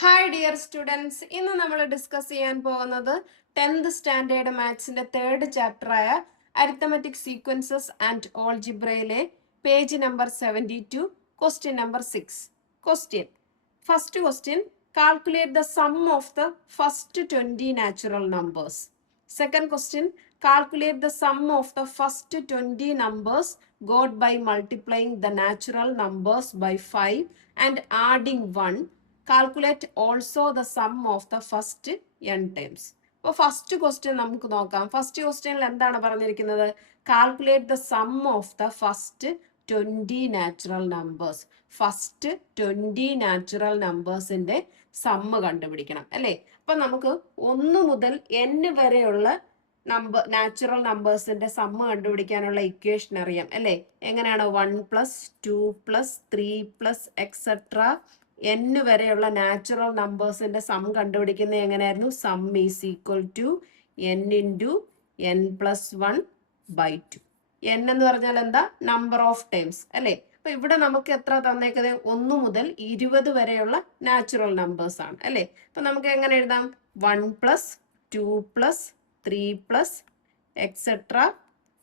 Hi dear students, ഇന്ന് നമ്മൾ discuss ചെയ്യാൻ പോകുന്നത് 10th സ്റ്റാൻഡേർഡ് മാത്സിന്റെ 3rd ചാപ്റ്ററായ അരിത്തമെറ്റിക് സീക്വൻസസ് ആൻഡ് ഓൾജിബ്രയിലെ page number 72, question number 6. Question, first question, calculate the sum of the first 20 natural numbers. Second question, calculate the sum of the first 20 numbers got by multiplying the natural numbers by 5 and adding 1. Calculate also the sum of the first n times. അപ്പോൾ first question നമുക്ക് നോക്കാം. First ക്വസ്റ്റ്യനിൽ എന്താണ് പറഞ്ഞിരിക്കുന്നത്? Calculate the sum of the first 20 natural numbers. First 20 natural നമ്പേഴ്സിന്റെ sum കണ്ടുപിടിക്കണം അല്ലേ? അപ്പൊ നമുക്ക് 1 മുതൽ n വരെയുള്ള നാച്ചുറൽ നമ്പേഴ്സിന്റെ സമ്മ് കണ്ടുപിടിക്കാനുള്ള ഇക്വേഷൻ അറിയാം അല്ലേ? എങ്ങനെയാണ്? 1 plus 2 plus 3 plus etcetera n വരെയുള്ള നാച്ചുറൽ നമ്പേഴ്സിന്റെ സം കണ്ടുപിടിക്കുന്നത് എങ്ങനെയായിരുന്നു? Sum is equal to n into n plus 1 by 2. n എന്ന് പറഞ്ഞാൽ എന്താ? നമ്പർ ഓഫ് ടൈംസ് അല്ലേ? അപ്പൊ ഇവിടെ നമുക്ക് എത്ര തന്നേക്കുന്നത്? 1 മുതൽ 20 വരെയുള്ള നാച്ചുറൽ നമ്പേഴ്സ് ആണ് അല്ലേ? അപ്പൊ നമുക്ക് എങ്ങനെ എഴുതാം? 1 plus 2 plus 3 plus etcetera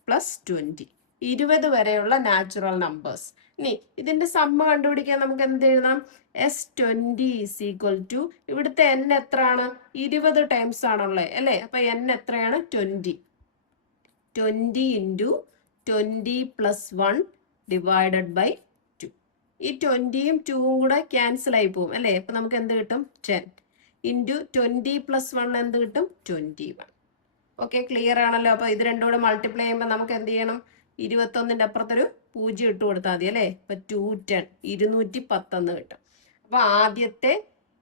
plus 20, 20 വരെയുള്ള നാച്ചുറൽ നമ്പേഴ്സ്. ഇനി ഇതിന്റെ സമ്മ് കണ്ടുപിടിക്കാൻ നമുക്ക് എന്ത് എഴുതാം? S20 ഈസ് ഈക്വൽ ടു, ഇവിടുത്തെ n എത്രയാണ്? 20 ടൈംസ് ആണുള്ളത് അല്ലേ? അപ്പൊ n എത്രയാണ്? 20. 20 ഇൻറ്റു 20 പ്ലസ് 1 ഡിവൈഡഡ് ബൈ 2. ഈ 20യും 2വും കൂടെ ക്യാൻസൽ ആയി പോകും അല്ലേ? അപ്പൊ നമുക്ക് എന്ത് കിട്ടും? 10 ഇൻറ്റു 20 പ്ലസ് 1 എന്ത് കിട്ടും? 21. ഓക്കെ, ക്ലിയർ ആണല്ലോ? അപ്പൊ ഇത് രണ്ടും കൂടെ മൾട്ടിപ്ലൈ ചെയ്യുമ്പോൾ നമുക്ക് എന്ത് ചെയ്യണം? 21ന്റെ അപ്പുറത്തൊരു 0 ഇട്ട് കൊടുത്താൽ മതി അല്ലേ? അപ്പൊ 210, 210 കിട്ടും. അപ്പൊ ആദ്യത്തെ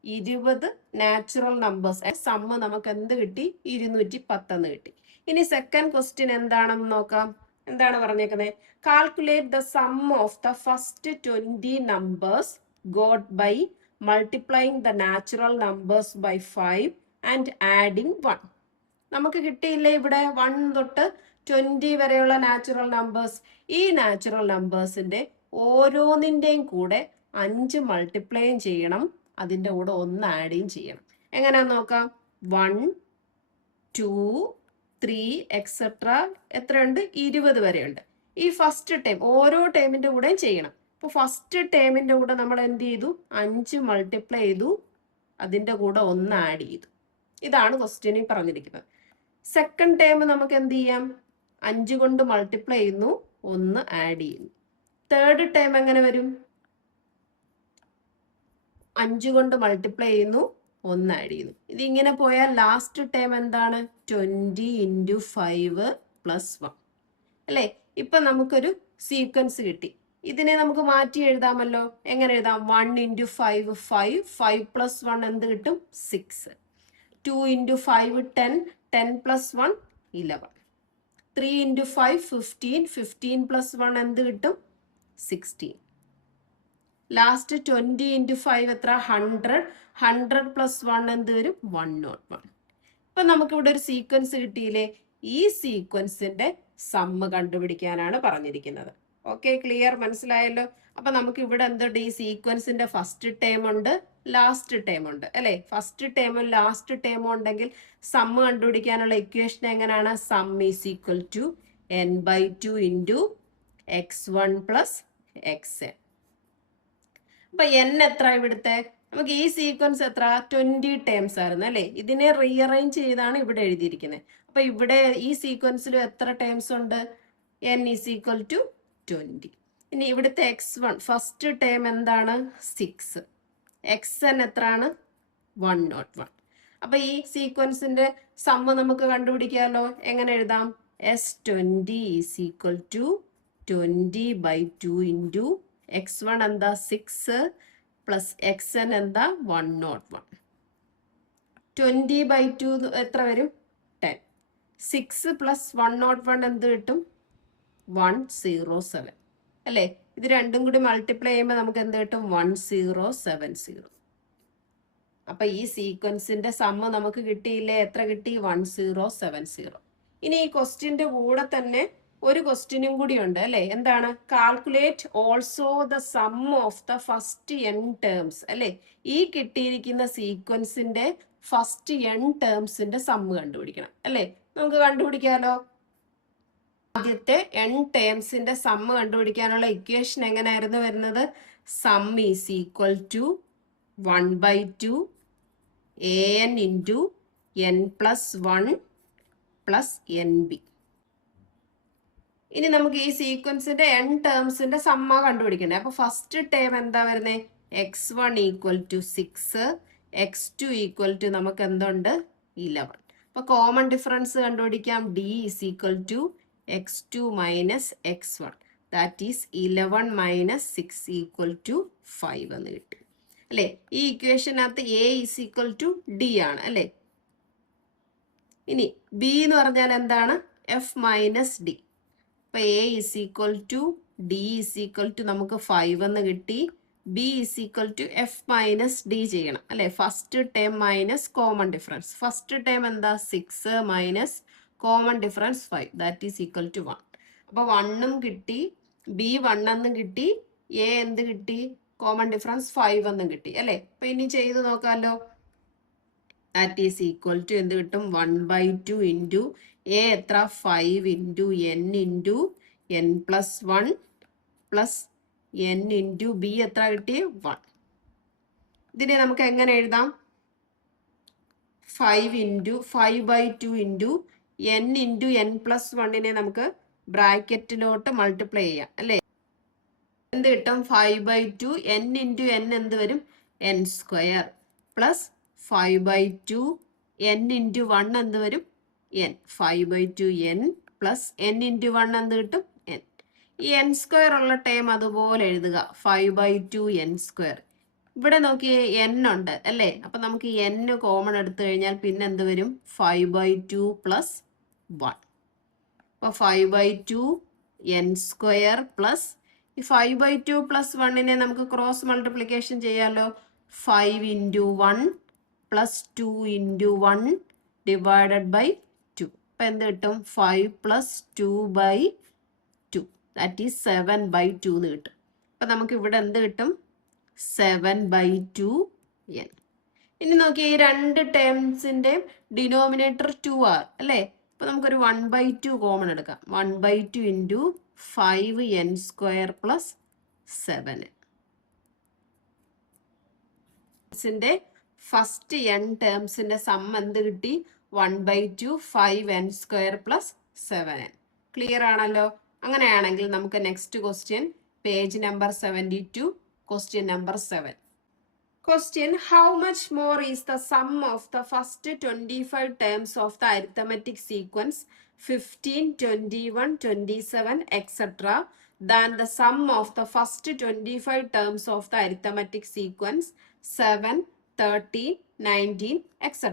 20 നാച്ചുറൽ നമ്പേഴ്സ് സമ്മ് നമുക്ക് എന്ത് കിട്ടി? 210 കിട്ടി. ഇനി സെക്കൻഡ് ക്വസ്റ്റ്യൻ എന്താണെന്ന് നോക്കാം. എന്താണ് പറഞ്ഞേക്കുന്നത്? Calculate the sum of the first 20 numbers got by multiplying the natural numbers by 5 and adding 1. നമുക്ക് കിട്ടിയില്ലേ ഇവിടെ 1 തൊട്ട് 20 വരെയുള്ള നാച്ചുറൽ നമ്പേഴ്സ്? ഈ നാച്ചുറൽ നമ്പേഴ്സിന്റെ ഓരോന്നിന്റെയും കൂടെ 5 മൾട്ടിപ്ലൈയും ചെയ്യണം, അതിന്റെ കൂടെ 1 ആഡും ചെയ്യണം. എങ്ങനെയാന്ന് നോക്കാം. 1, 2, 3 എക്സെട്ര എത്രയുണ്ട്? 20 വരെയുണ്ട്. ഈ ഫസ്റ്റ് ടൈം ഓരോ ടൈമിന്റെ കൂടെയും ചെയ്യണം. അപ്പൊ ഫസ്റ്റ് ടൈമിന്റെ കൂടെ നമ്മൾ എന്ത് ചെയ്തു? 5 മൾട്ടിപ്ലൈ ചെയ്തു, അതിന്റെ കൂടെ 1 ആഡ് ചെയ്തു. ഇതാണ് ക്വസ്റ്റ്യനിൽ പറഞ്ഞിരിക്കുന്നത്. സെക്കൻഡ് ടൈം നമുക്ക് എന്ത് ചെയ്യാം? 5 കൊണ്ട് മൾട്ടിപ്ലൈ ചെയ്യുന്നു, 1 ആഡ് ചെയ്യുന്നു. തേർഡ് ടൈം എങ്ങനെ വരും? 5 കൊണ്ട് മൾട്ടിപ്ലൈ ചെയ്യുന്നു, 1 ആഡ് ചെയ്യുന്നു. ഇതിങ്ങനെ പോയാൽ ലാസ്റ്റ് ടൈം എന്താണ്? 20 ഇൻറ്റു 5 പ്ലസ് 1 അല്ലേ? ഇപ്പൊ നമുക്കൊരു സീക്വൻസ് കിട്ടി. ഇതിനെ നമുക്ക് മാറ്റി എഴുതാമല്ലോ. എങ്ങനെ എഴുതാം? 1 ഇൻറ്റു 5 5, 5 പ്ലസ് 1 എന്ത് കിട്ടും? 6. 2 ഇൻറ്റു 5 10, 10 പ്ലസ് 1 11. 3 ഇൻറ്റു 5 15, 15 പ്ലസ് 1 എന്ത് കിട്ടും? 16. ലാസ്റ്റ് 20 ഇൻറ്റു 5 എത്ര? 100. 100 പ്ലസ് 1 എന്ത് വരും? 101. ഇപ്പൊ നമുക്ക് ഇവിടെ ഒരു സീക്വൻസ് കിട്ടിയില്ലേ? ഈ സീക്വൻസിന്റെ സമ്മ് കണ്ടുപിടിക്കാനാണ് പറഞ്ഞിരിക്കുന്നത്. Okay, clear? മനസ്സിലായല്ലോ? അപ്പൊ നമുക്ക് ഇവിടെ എന്തുണ്ട്? ഈ സീക്വൻസിന്റെ ഫസ്റ്റ് ടേം ഉണ്ട്, ലാസ്റ്റ് ടേം ഉണ്ട് അല്ലെ? ഫസ്റ്റ് ടേമും ലാസ്റ്റ് ടേമും ഉണ്ടെങ്കിൽ സമ്മ് കണ്ടുപിടിക്കാനുള്ള ഇക്വേഷൻ എങ്ങനെയാണ്? Sum is equal to n/2 into x1 plus xn. അപ്പൊ n എത്ര ഇവിടുത്തെ? നമുക്ക് ഈ സീക്വൻസ് എത്ര? 20 ടേംസ് ആയിരുന്നു അല്ലെ? ഇതിനെ റീഅറേഞ്ച് ചെയ്താണ് ഇവിടെ എഴുതിയിരിക്കുന്നത്. അപ്പൊ ഇവിടെ ഈ സീക്വൻസിൽ എത്ര ടേംസ് ഉണ്ട്? n is equal to 20. ഇനി ഇവിടുത്തെ x1 ഫസ്റ്റ് ടേം എന്താണ്? 6. xn എത്രയാണ്? 101. അപ്പൊ ഈ സീക്വൻസിന്റെ സമ്മ് നമുക്ക് കണ്ടുപിടിക്കാമല്ലോ. എങ്ങനെ എഴുതാം? S20 is equal to 20/2 into x1 എന്താ? 6 പ്ലസ് xn എന്താ? 101. 20/2 എത്ര വരും? 10. 6 പ്ലസ് 101 എന്ത് കിട്ടും? 107 അല്ലേ? ഇത് രണ്ടും കൂടി മൾട്ടിപ്ലൈ ചെയ്യുമ്പോൾ നമുക്ക് എന്ത് കിട്ടും? 1070. അപ്പൊ ഈ സീക്വൻസിന്റെ സമ്മ് നമുക്ക് കിട്ടിയില്ലേ? എത്ര കിട്ടി? 1070. ഇനി ഈ ക്വസ്റ്റ്യന്റെ കൂടെ തന്നെ ഒരു ക്വസ്റ്റ്യനും കൂടി ഉണ്ട് അല്ലെ, എന്താണ്? Calculate also the sum of the first n terms അല്ലെ. ഈ കിട്ടിയിരിക്കുന്ന സീക്വൻസിന്റെ ഫസ്റ്റ് n ടേംസിന്റെ സമ്മ് കണ്ടുപിടിക്കണം അല്ലെ. നമുക്ക് കണ്ടുപിടിക്കാലോ. ആദ്യത്തെ n ടേംസിന്റെ സമ്മ് കണ്ടുപിടിക്കാനുള്ള ഇക്വേഷൻ എങ്ങനെയായിരുന്നു വരുന്നത്? Sum is equal to 1/2 an into n plus 1 plus n b. ഇനി നമുക്ക് ഈ സീക്വൻസിന്റെ n ടേംസിന്റെ സമ്മ കണ്ടുപിടിക്കണ്ടേ. അപ്പൊ ഫസ്റ്റ് ടേം എന്താ വരുന്നത്? x1 equal to 6, x2 equal to നമുക്ക് എന്തുണ്ട്? 11. അപ്പൊ കോമൺ ഡിഫറൻസ് കണ്ടുപിടിക്കാം. d is equal to x2 minus x1, that is 11 minus 6 equal to 5 എന്ന് കിട്ടി അല്ലെ. ഈ ഇക്വേഷനകത്ത് a is equal to d ആണ് അല്ലെ. ഇനി b എന്ന് പറഞ്ഞാൽ എന്താണ്? f minus d. അപ്പൊ a is equal to d is equal to നമുക്ക് 5 എന്ന് കിട്ടി. b is equal to f minus d ചെയ്യണം അല്ലെ. First term minus common difference. First term എന്താ? 6 minus common difference 5, that is equal to 1. അപ്പൊ 1ഉം കിട്ടി, b 1 എന്നും കിട്ടി, a എന്ത് കിട്ടി? കോമൺ ഡിഫറൻസ് 5 എന്നും കിട്ടി അല്ലെ. അപ്പൊ ഇനി ചെയ്ത് നോക്കാമല്ലോ. ദാറ്റ് ഈസ് ഈക്വൽ ടു എന്ത് കിട്ടും? 1/2 ഇൻറ്റു എ എത്ര? 5 into n into n plus 1 plus n into b എത്ര കിട്ടി? 1. ഇതിനെ നമുക്ക് എങ്ങനെ എഴുതാം? 5/2 into n into n plus 1നെ നമുക്ക് ബ്രാക്കറ്റിലോട്ട് മൾട്ടിപ്ലൈ ചെയ്യാം അല്ലേ. എന്ത് കിട്ടും? 5/2 n ഇൻറ്റു n എന്ത് വരും? n square plus 5/2 n into 1 എന്ത് വരും? n. 5/2 n plus n into 1 എന്ത് കിട്ടും? n. ഈ n സ്ക്വയർ ഉള്ള ടേം അതുപോലെ എഴുതുക. 5/2 n സ്ക്വയർ. ഇവിടെ നോക്കിയേ n ഉണ്ട് അല്ലേ. അപ്പൊ നമുക്ക് n കോമൺ എടുത്തു കഴിഞ്ഞാൽ പിന്നെ എന്ത് വരും? 5/2 പ്ലസ് 1. അപ്പൊ 5/2 n സ്ക്വയർ പ്ലസ് ഈ 5/2 പ്ലസ് 1നെ നമുക്ക് ക്രോസ് മൾട്ടിപ്ലിക്കേഷൻ ചെയ്യാമല്ലോ. 5 into 1 plus 2 into 1 divided by 2. അപ്പം എന്ത് കിട്ടും? 5 പ്ലസ് 2/2, ദാറ്റ് ഈസ് 7/2 എന്ന് കിട്ടും. അപ്പം നമുക്ക് ഇവിടെ എന്ത് കിട്ടും? 7/2 n. ഇനി നോക്കി ഈ രണ്ട് ടേംസിന്റെ ഡിനോമിനേറ്റർ 2 ആർ അല്ലേ. അപ്പൊ നമുക്കൊരു 1/2 കോമൺ എടുക്കാം. 1/2 into 5 n square plus 7. First n ടേംസിന്റെ സം എന്ത് കിട്ടി? 1/2 5 n square plus 7n. Clear ആണല്ലോ. അങ്ങനെയാണെങ്കിൽ നമുക്ക് next question page number 72, question number 7. Question: How much more is the sum of the first 25 terms of the arithmetic sequence 15, 21, 27, etc. than the sum of the first 25 terms of the arithmetic sequence 7, 30, 19, etc.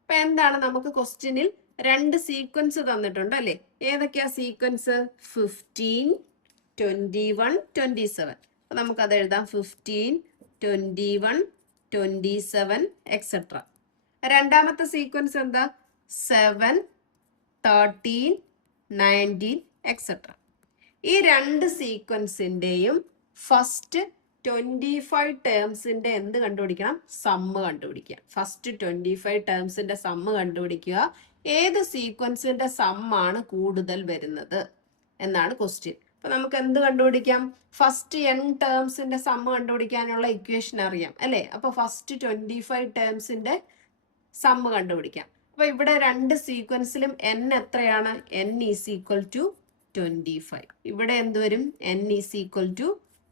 അപ്പൊ എന്താണ്? നമുക്ക് ക്വസ്റ്റ്യനിൽ രണ്ട് sequence തന്നിട്ടുണ്ട് അല്ലേ. ഏതൊക്കെയാ sequence? 15, 21, 27. അപ്പൊ നമുക്കത് എഴുതാം. 15, 21, 27, etc. രണ്ടാമത്തെ സീക്വൻസ് എന്താ? 7, 13, 19, etc. ഈ രണ്ട് സീക്വൻസിന്റെയും ഫസ്റ്റ് 25 ടേംസിന്റെ എന്ത് കണ്ടുപിടിക്കണം? സമ്മ് കണ്ടുപിടിക്കുക. ഫസ്റ്റ് 25 ടേംസിന്റെ സമ്മ് കണ്ടുപിടിക്കുക. ഏത് സീക്വൻസിന്റെ സമ്മാണ് കൂടുതൽ വരുന്നത് എന്നാണ് ക്വസ്റ്റ്യൻ. അപ്പൊ നമുക്ക് എന്ത് കണ്ടുപിടിക്കാം? ഫസ്റ്റ് n ടേംസിന്റെ സമ്മ് കണ്ടുപിടിക്കാനുള്ള ഇക്വേഷൻ അറിയാം അല്ലെ. അപ്പൊ ഫസ്റ്റ് 25 ടേംസിന്റെ സമ്മ് കണ്ടുപിടിക്കാം. അപ്പൊ ഇവിടെ രണ്ട് സീക്വൻസിലും n എത്രയാണ്? n is equal to 25. ഇവിടെ എന്ത് വരും? n is equal to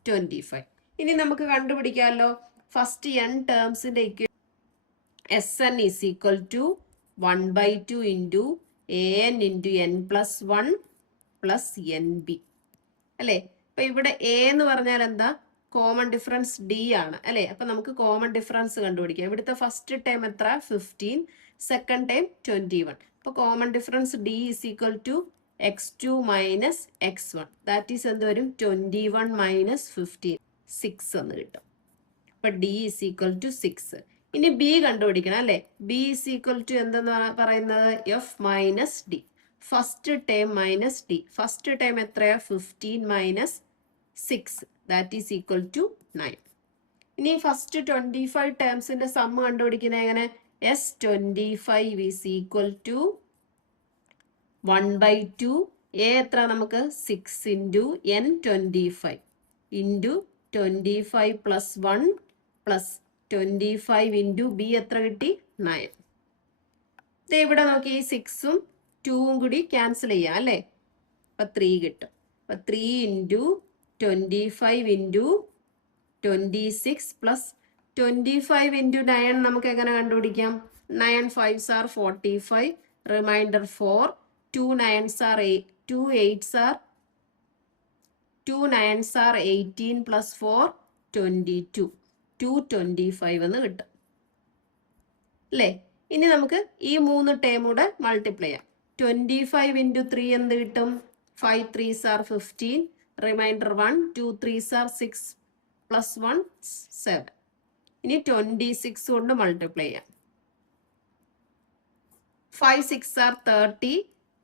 25. ഇനി നമുക്ക് കണ്ടുപിടിക്കാമല്ലോ. ഫസ്റ്റ് n ടേംസിന്റെ equation Sn is equal to 1/2 into an into n plus 1 plus n b അല്ലേ. അപ്പൊ ഇവിടെ എ എന്ന് പറഞ്ഞാൽ എന്താ? കോമൺ ഡിഫറൻസ് ഡി ആണ് അല്ലെ. അപ്പൊ നമുക്ക് കോമൺ ഡിഫറൻസ് കണ്ടുപിടിക്കാം. ഇവിടുത്തെ ഫസ്റ്റ് ടൈം എത്ര? 15, സെക്കൻഡ് ടൈം 21. അപ്പൊ common difference d is equal to x2 minus x1, that is എന്ത് വരും? 21 മൈനസ് 15, 6 എന്ന് കിട്ടും. അപ്പൊ ഡി ഈസ് ഈക്വൽ ടു 6. ഇനി ബി കണ്ടുപിടിക്കണം അല്ലെ. ബി ഈസ് ഈക്വൽ ടു എന്തെന്ന് പറയുന്നത്? F minus d. First term minus d. First term എത്രയാ? 15 minus 6 that is equal to 9. ഇനി ഫസ്റ്റ് 25 ടേംസിന്റെ സമ്മ് കണ്ടുപിടിക്കുന്നത് എങ്ങനെ? S25 is equal to 1/2. A എത്ര നമുക്ക്? 6 into N25 into 25 plus 1 plus 25 into b എത്ര കിട്ടി? 9. ഇത് ഇവിടെ നോക്കി, ഈ 6ഉം 2ഉം കൂടി ക്യാൻസൽ ചെയ്യാം അല്ലേ? അപ്പൊ 3 കിട്ടും. അപ്പൊ 3 ഇൻറ്റു 25 ഇൻറ്റു 26 പ്ലസ് 25 ഇൻറ്റു 9 നമുക്ക് എങ്ങനെ കണ്ടുപിടിക്കാം? 9 5s are 45, reminder 4, 2 9s are 8, 2 8s are 2 9s are 18 plus 4 22, 225 എന്ന് കിട്ടും അല്ലേ? ഇനി നമുക്ക് ഈ 3 ടേം കൂടെ മൾട്ടിപ്ലൈ ചെയ്യാം. 25 ഇൻറ്റു 3 എന്ത് കിട്ടും? 5 3s are 15, reminder 1, 2 3s are 6 plus 1 7. ഇനി 26 കൊണ്ട് മൾട്ടിപ്ലൈ ചെയ്യാം. 5 6 are 30,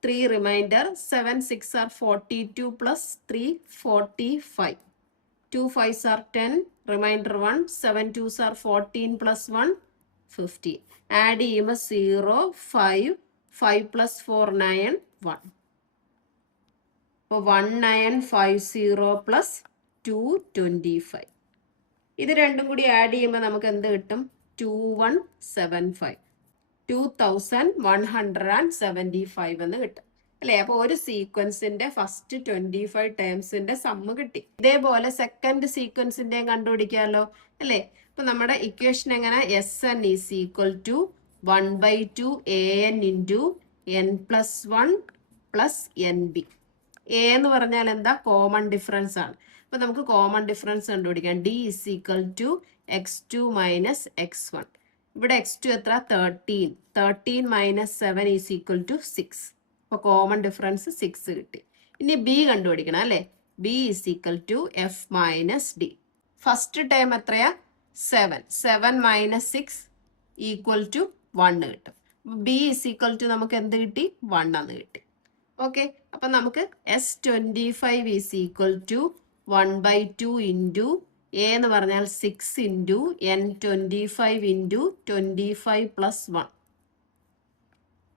3 reminder, 7 6 are 42 plus 3 45, 2 5s are 10, reminder 1, 7 2s are 14 plus 1 15. Add ചെയ്യുമ്പോൾ 0 5 5 പ്ലസ് 4 9 1. അപ്പോൾ 1950 പ്ലസ് 225. ഇത് രണ്ടും കൂടി ആഡ് ചെയ്യുമ്പോൾ നമുക്ക് എന്ത് കിട്ടും? 2175, 2175 എന്ന് കിട്ടും അല്ലേ? അപ്പൊ ഒരു സീക്വൻസിന്റെ ഫസ്റ്റ് 25 ടേംസിന്റെ സമ്മ് കിട്ടി. ഇതേപോലെ സെക്കൻഡ് സീക്വൻസിന്റെയും കണ്ടുപിടിക്കാമല്ലോ അല്ലേ? അപ്പൊ നമ്മുടെ ഇക്വേഷൻ എങ്ങനെ? Sn is equal to 1/2 an into n+1 plus NB. A എന്ന് പറഞ്ഞാൽ എന്താ? കോമൺ ഡിഫറൻസ് ആണ്. അപ്പൊ നമുക്ക് കോമൺ ഡിഫറൻസ് കണ്ടുപിടിക്കാം. D is equal to x2 minus x1. ഇവിടെ x2 എത്ര? 13. 13 മൈനസ് 7 ഈസ് ഈക്വൽ ടു 6. അപ്പൊ കോമൺ ഡിഫറൻസ് 6 കിട്ടി. ഇനി ബി കണ്ടുപിടിക്കണം അല്ലേ? B is equal to f minus d. First term എത്രയാ? 7. 7 മൈനസ് 6 ഈക്വൽ ടു 1 കിട്ടും. ബി ഈസ് ഈക്വൽ ടു നമുക്ക് എന്ത് കിട്ടി? 1 എന്ന് കിട്ടി. ഓക്കെ, അപ്പൊ നമുക്ക് S25 is equal to 1/2 into a എന്ന് പറഞ്ഞാൽ 6 into N25 into 25 plus 1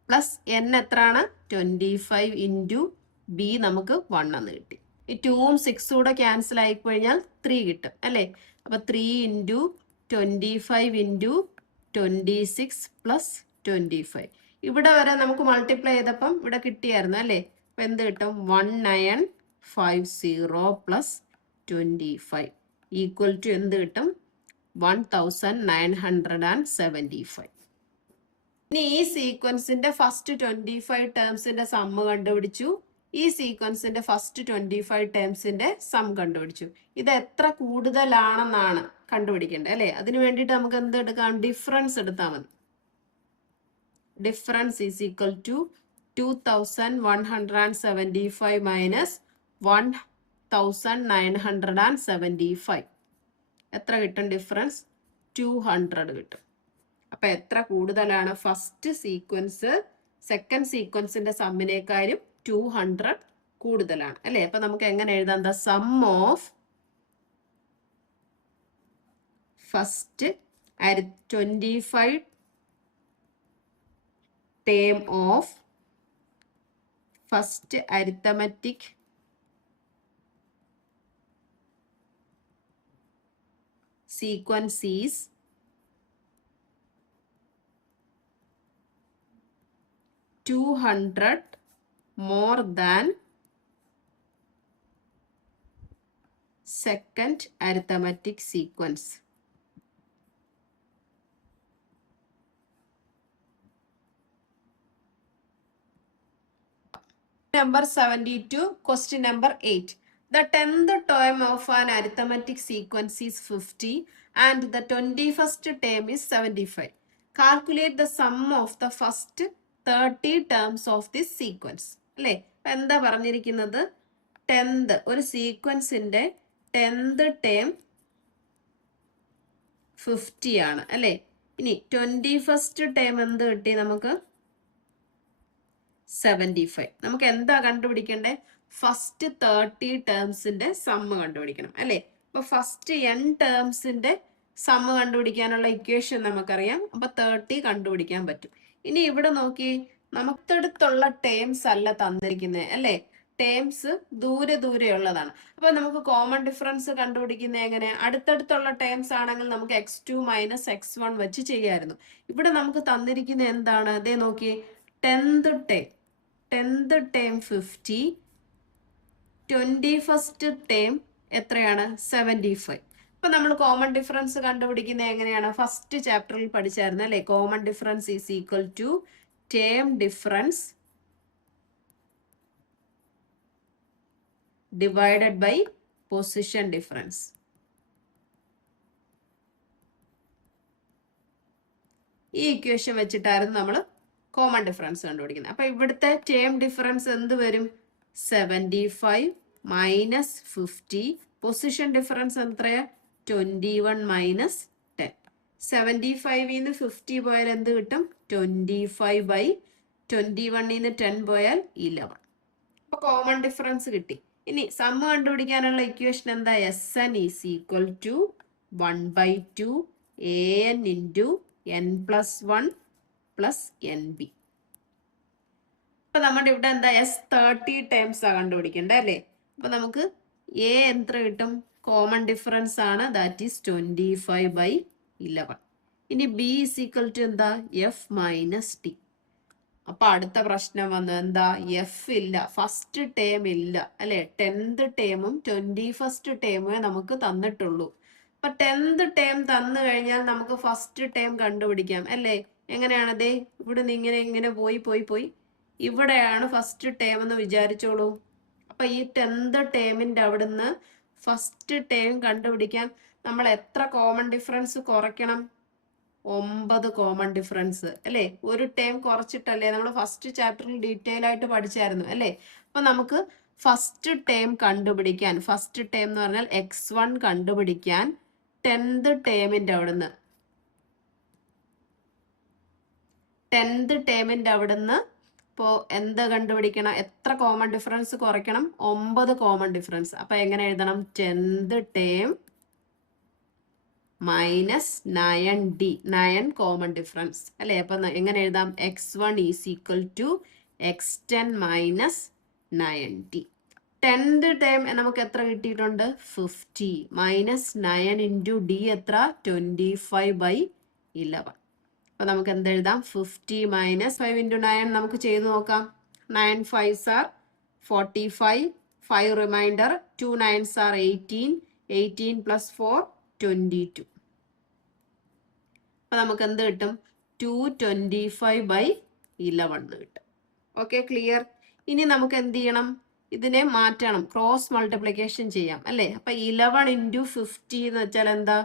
plus N എത്രയാണ്? 25 ഇൻറ്റു ബി നമുക്ക് 1 എന്ന് കിട്ടി. ഈ 2ഉം 6ഉം കൂടെ ക്യാൻസൽ ആയിക്കഴിഞ്ഞാൽ 3 കിട്ടും അല്ലേ? അപ്പൊ 3 ഇൻറ്റു 25 ഇൻറ്റു 26 പ്ലസ് 25. ഇവിടെ വരെ നമുക്ക് മൾട്ടിപ്ലൈ ചെയ്തപ്പം ഇവിടെ കിട്ടിയായിരുന്നു അല്ലേ? അപ്പൊ എന്ത് കിട്ടും? 1950 പ്ലസ് 25 ഈക്വൽ ടു എന്ത് കിട്ടും? 1975. ഇനി ഈ സീക്വൻസിന്റെ ഫസ്റ്റ് 25 ടേംസിന്റെ സമ്മ് കണ്ടുപിടിച്ചു. ഈ സീക്വൻസിന്റെ ഫസ്റ്റ് 25 ടേംസിന്റെ സം കണ്ടുപിടിച്ചു. ഇത് എത്ര കൂടുതലാണെന്നാണ് കണ്ടുപിടിക്കേണ്ടത് അല്ലേ? അതിന് വേണ്ടിയിട്ട് നമുക്ക് എന്ത് എടുക്കാം? ഡിഫറൻസ് എടുത്താൽ മതി. Difference is equal to 2175 minus 1975. എത്ര കിട്ടും ഡിഫറൻസ്? 200 കിട്ടും. അപ്പൊ എത്ര കൂടുതലാണ്? ഫസ്റ്റ് സീക്വൻസ് സെക്കൻഡ് സീക്വൻസിന്റെ സമ്മിനേക്കാളും 200 കൂടുതലാണ് അല്ലേ? അപ്പൊ നമുക്ക് എങ്ങനെ എഴുതാം? The sum of first 25 term of first arithmetic sequence is 200 more than second arithmetic sequence. Number 72, question number 8. The 10th term of an arithmetic sequence is 50 and the 21st term is 75. Calculate the sum of the first 30 terms of this sequence. അല്ലേ? എന്താ പറഞ്ഞിരിക്കുന്നത്? 10th ഒരു സീക്വൻസിന്റെ 10th term 50 ആണ് അല്ലേ? ഇനി 21st term എന്ത് കിട്ടി നമുക്ക്? 75. നമുക്ക് എന്താ കണ്ടുപിടിക്കണ്ടേ? ഫസ്റ്റ് 30 ടേംസിന്റെ സമ്മ് കണ്ടുപിടിക്കണം അല്ലേ? അപ്പൊ ഫസ്റ്റ് n ടേംസിന്റെ സമ്മ് കണ്ടുപിടിക്കാനുള്ള ഇക്വേഷൻ നമുക്കറിയാം. അപ്പൊ 30 കണ്ടുപിടിക്കാൻ പറ്റും. ഇനി ഇവിടെ നോക്കി, നമുക്കടുത്തുള്ള ടേംസ് അല്ല തന്നിരിക്കുന്നത് അല്ലേ? ടേംസ് ദൂരെ ദൂരെ ഉള്ളതാണ്. അപ്പൊ നമുക്ക് കോമൺ ഡിഫറൻസ് കണ്ടുപിടിക്കുന്നത് എങ്ങനെ? അടുത്തടുത്തുള്ള ടേംസ് ആണെങ്കിൽ നമുക്ക് x2 മൈനസ് x1 വെച്ച് ചെയ്യാമായിരുന്നു. ഇവിടെ നമുക്ക് തന്നിരിക്കുന്നത് എന്താണ്? അതേ നോക്കി, 10th ടേം 50, 21st ടേം എത്രയാണ്? 75. അപ്പൊ നമ്മൾ കോമൺ ഡിഫറൻസ് കണ്ടുപിടിക്കുന്നത് എങ്ങനെയാണ്? ഫസ്റ്റ് ചാപ്റ്ററിൽ പഠിച്ചായിരുന്നു അല്ലെ? Common difference is equal to term difference divided by position difference. ഈ ഇക്വേഷൻ വെച്ചിട്ടായിരുന്നു നമ്മൾ കോമൺ ഡിഫറൻസ് കണ്ടുപിടിക്കുന്നത്. അപ്പൊ ഇവിടുത്തെ ടേം ഡിഫറൻസ് എന്ത് വരും? 75 മൈനസ് 50. പൊസിഷൻ ഡിഫറൻസ് എത്രയാ? 21 മൈനസ് 10. 75 50 പോയാൽ എന്ത് കിട്ടും? 25/21 10 പോയാൽ 11. അപ്പൊ കോമൺ ഡിഫറൻസ് കിട്ടി. ഇനി സമ്മ് കണ്ടുപിടിക്കാനുള്ള ഇക്വേഷൻ എന്താ? Sn is equal to 1/2 an into n+1 plus NB. അപ്പൊ നമ്മുടെ ഇവിടെ എന്താ? S30 ടേംസ് ആ കണ്ടുപിടിക്കണ്ടേ അല്ലേ? അപ്പൊ നമുക്ക് A എത്ര കിട്ടും? കോമൺ ഡിഫറൻസ് ആണ്, ദാറ്റ് ഈസ് 25/11. ഇനി B ഈസ് ഈക്വൽ ടു എന്താ? F minus T. അപ്പൊ അടുത്ത പ്രശ്നം വന്നു, എന്താ? F ഇല്ല, ഫസ്റ്റ് ടേം ഇല്ല അല്ലെ? 10th ടേമും 21st ടേമേ നമുക്ക് തന്നിട്ടുള്ളൂ. അപ്പൊ 10th ടേം തന്നു കഴിഞ്ഞാൽ നമുക്ക് ഫസ്റ്റ് ടേം കണ്ടുപിടിക്കാം അല്ലേ? എങ്ങനെയാണ്? ദേ ഇവിടെ നിന്ന് ഇങ്ങനെ പോയി ഇവിടെയാണ് ഫസ്റ്റ് ടേം എന്ന് വിചാരിച്ചോളൂ. അപ്പൊ ഈ 10th ടേമിന്റെ അവിടുന്ന് ഫസ്റ്റ് ടേം കണ്ടുപിടിക്കാൻ നമ്മൾ എത്ര കോമൺ ഡിഫറൻസ് കുറയ്ക്കണം? 9 കോമൺ ഡിഫറൻസ് അല്ലേ? ഒരു ടേം കുറച്ചിട്ടല്ലേ? നമ്മൾ ഫസ്റ്റ് ചാപ്റ്ററിൽ ഡീറ്റെയിൽ ആയിട്ട് പഠിച്ചായിരുന്നു അല്ലേ? അപ്പൊ നമുക്ക് ഫസ്റ്റ് ടേം കണ്ടുപിടിക്കാൻ, ഫസ്റ്റ് ടേം എന്ന് പറഞ്ഞാൽ x1 കണ്ടുപിടിക്കാൻ 10th ടേമിന്റെ അവിടുന്ന് ഇപ്പോ എന്ത് കണ്ടുപിടിക്കണം? എത്ര കോമൺ ഡിഫറൻസ് കുറയ്ക്കണം? 9 കോമൺ ഡിഫറൻസ്. അപ്പൊ എങ്ങനെ എഴുതണം? 10th term minus 9D, 9 common difference അല്ലേ? അപ്പൊ എങ്ങനെ എഴുതാം? x1 is equal to x10 minus 9D. 10th term നമുക്ക് എത്ര കിട്ടിയിട്ടുണ്ട്? 50 മൈനസ് 9 ഇൻറ്റു D എത്ര? 25/11. അപ്പൊ നമുക്ക് എന്തെഴുതാം? 50 മൈനസ് 5 ഇൻറ്റു 9 നമുക്ക് ചെയ്ത് നോക്കാം. 9 5s are 45, 5 reminder, 2 9s are 18, 18 plus 4 22. അപ്പൊ നമുക്ക് എന്ത് കിട്ടും? 225/11 കിട്ടും. Okay, clear? ഇനി നമുക്ക് എന്ത് ചെയ്യണം? ഇതിനെ മാറ്റണം, ക്രോസ് മൾട്ടിപ്ലിക്കേഷൻ ചെയ്യാം അല്ലേ? അപ്പൊ 11 ഇൻറ്റു 50 എന്ന് വെച്ചാൽ എന്താ?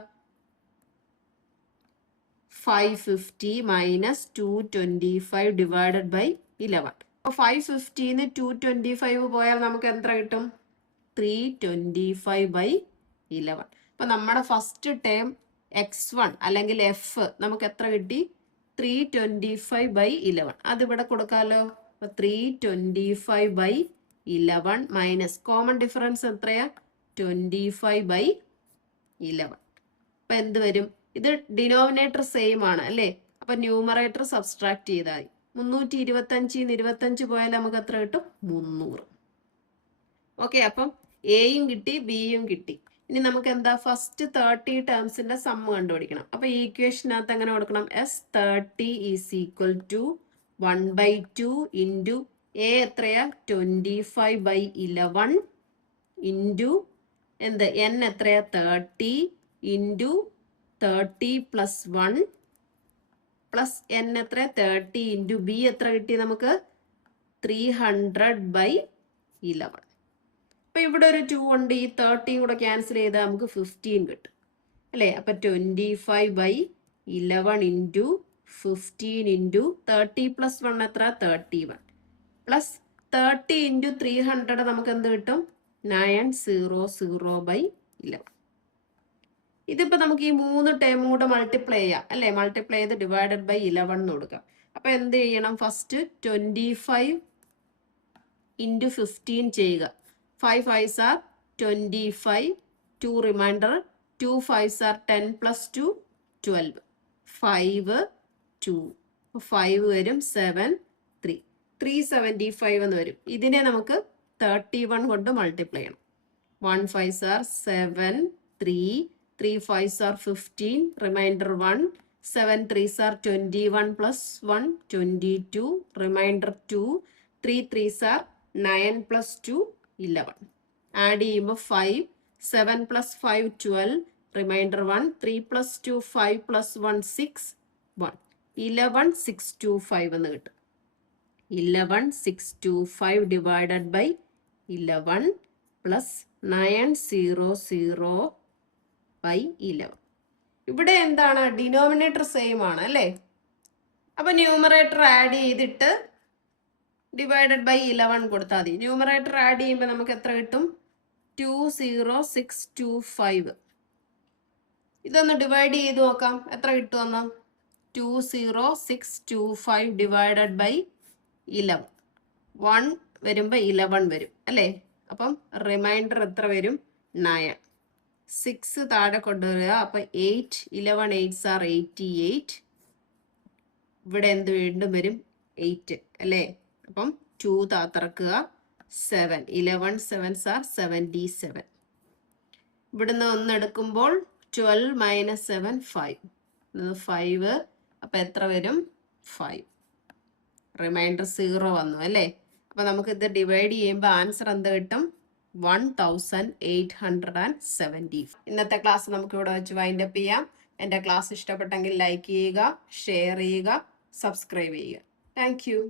550 മൈനസ് 225 ഡിവൈഡഡ് ബൈ 11. അപ്പൊ 550 225 പോയാൽ നമുക്ക് എത്ര കിട്ടും? 325/11. അപ്പൊ നമ്മുടെ ഫസ്റ്റ് ടേം x1 അല്ലെങ്കിൽ f നമുക്ക് എത്ര കിട്ടി? 325/11. അതിവിടെ കൊടുക്കാലോ. അപ്പൊ 325/11 മൈനസ് കോമൺ ഡിഫറൻസ് എത്രയാ? 25/11. അപ്പൊ എന്ത് വരും? ഇത് ഡിനോമിനേറ്റർ സെയിം ആണ് അല്ലേ? അപ്പൊ ന്യൂമറേറ്റർ സബ്സ്ട്രാക്ട് ചെയ്താൽ 325 25 പോയാൽ നമുക്ക് എത്ര കിട്ടും? 300. ഓക്കെ, അപ്പം എയും കിട്ടി, ബിയും കിട്ടി. ഇനി നമുക്ക് എന്താ? ഫസ്റ്റ് 30 ടേംസിന്റെ സമ്മ് കണ്ടുപിടിക്കണം. അപ്പൊ ഈ ഇക്വേഷനകത്ത് എങ്ങനെ കൊടുക്കണം? S30 is equal to 1/2 into a എത്രയാ? 25/11 ഇൻറ്റു എന്ത്? n എത്രയാ? 30 ഇൻറ്റു 30 പ്ലസ് 1 പ്ലസ് n എത്ര? 30 ഇൻറ്റു ബി എത്ര കിട്ടി നമുക്ക്? 300/11. അപ്പൊ ഇവിടെ ഒരു 2 ഉണ്ട്, ഈ 30 കൂടെ ക്യാൻസൽ ചെയ്താൽ നമുക്ക് 15 കിട്ടും അല്ലേ? അപ്പൊ 25/11 ഇൻറ്റു 15 ഇൻറ്റു 30 പ്ലസ് 1 എത്ര? 31 പ്ലസ് 30 ഇൻറ്റു 300 നമുക്ക് എന്ത് കിട്ടും? 900/11. ഇതിപ്പോ നമുക്ക് ഈ 3 ടേം കൂടെ മൾട്ടിപ്ലൈ ചെയ്യാം അല്ലേ? മൾട്ടിപ്ലൈ ചെയ്ത് ഡിവൈഡഡ് ബൈ 11 എന്ന് കൊടുക്കാം. അപ്പൊ എന്ത് ചെയ്യണം? ഫസ്റ്റ് 25 ഇൻറ്റു 15 ചെയ്യുക. 5 5s are 25, 2 reminder, 2 5s are 10 plus 2 12, 5 2, 5 വരും, 7 3, 375 എന്ന് വരും. ഇതിനെ നമുക്ക് 31 കൊണ്ട് മൾട്ടിപ്ലൈ ചെയ്യണം. 1 5s are 7 3, 3 5s are 15, reminder 1, 7 3s are 21 plus 1 22, reminder 2, 3 3s are 9 plus 2 11. Add ചെയ്യുമ്പോൾ 5, 7 plus 5 12, റിമൈൻഡർ 1, 3 plus 2 5 plus 1 6 1, 11 625 എന്ന് കിട്ടും. 11 625 ഡിവൈഡഡ് ബൈ 11 പ്ലസ് 900 ബൈ 11. ഇവിടെ എന്താണ്? ഡിനോമിനേറ്റർ സെയിം ആണ് അല്ലേ? അപ്പൊ ന്യൂമറേറ്റർ ആഡ് ചെയ്തിട്ട് ഡിവൈഡഡ് ബൈ 11 കൊടുത്താൽ മതി. ന്യൂമറേറ്റർ ആഡ് ചെയ്യുമ്പോൾ നമുക്ക് എത്ര കിട്ടും? 20625. ഇതൊന്ന് ഡിവൈഡ് ചെയ്ത് നോക്കാം, എത്ര കിട്ടുമെന്ന്. 20625 ഡിവൈഡഡ് ബൈ 11, 1 വരുമ്പോൾ 11 വരും അല്ലേ? അപ്പം റിമൈൻഡർ എത്ര വരും? 9. 6 താഴെ കൊണ്ടുവരിക. അപ്പം 8, 11 8s are 88. ഇവിടെ എന്ത് വീണ്ടും വരും? 8 അല്ലേ? അപ്പം 2 താത്തിറക്കുക. 7, 11 7s are 77. ഇവിടുന്ന് 1 എടുക്കുമ്പോൾ 12 minus 7 5. 5. അപ്പം എത്ര വരും? 5. റിമൈൻഡർ 0 വന്നു അല്ലേ? അപ്പം നമുക്ക് ഇത് ഡിവൈഡ് ചെയ്യുമ്പോൾ ആൻസർ എന്ത് കിട്ടും? 1870. ഇന്നത്തെ ക്ലാസ് നമുക്ക് ഇവിടെ വെച്ച് വൈൻഡപ്പ് ചെയ്യാം. എൻ്റെ ക്ലാസ് ഇഷ്ടപ്പെട്ടെങ്കിൽ ലൈക്ക് ചെയ്യുക, ഷെയർ ചെയ്യുക, സബ്സ്ക്രൈബ് ചെയ്യുക. Thank you.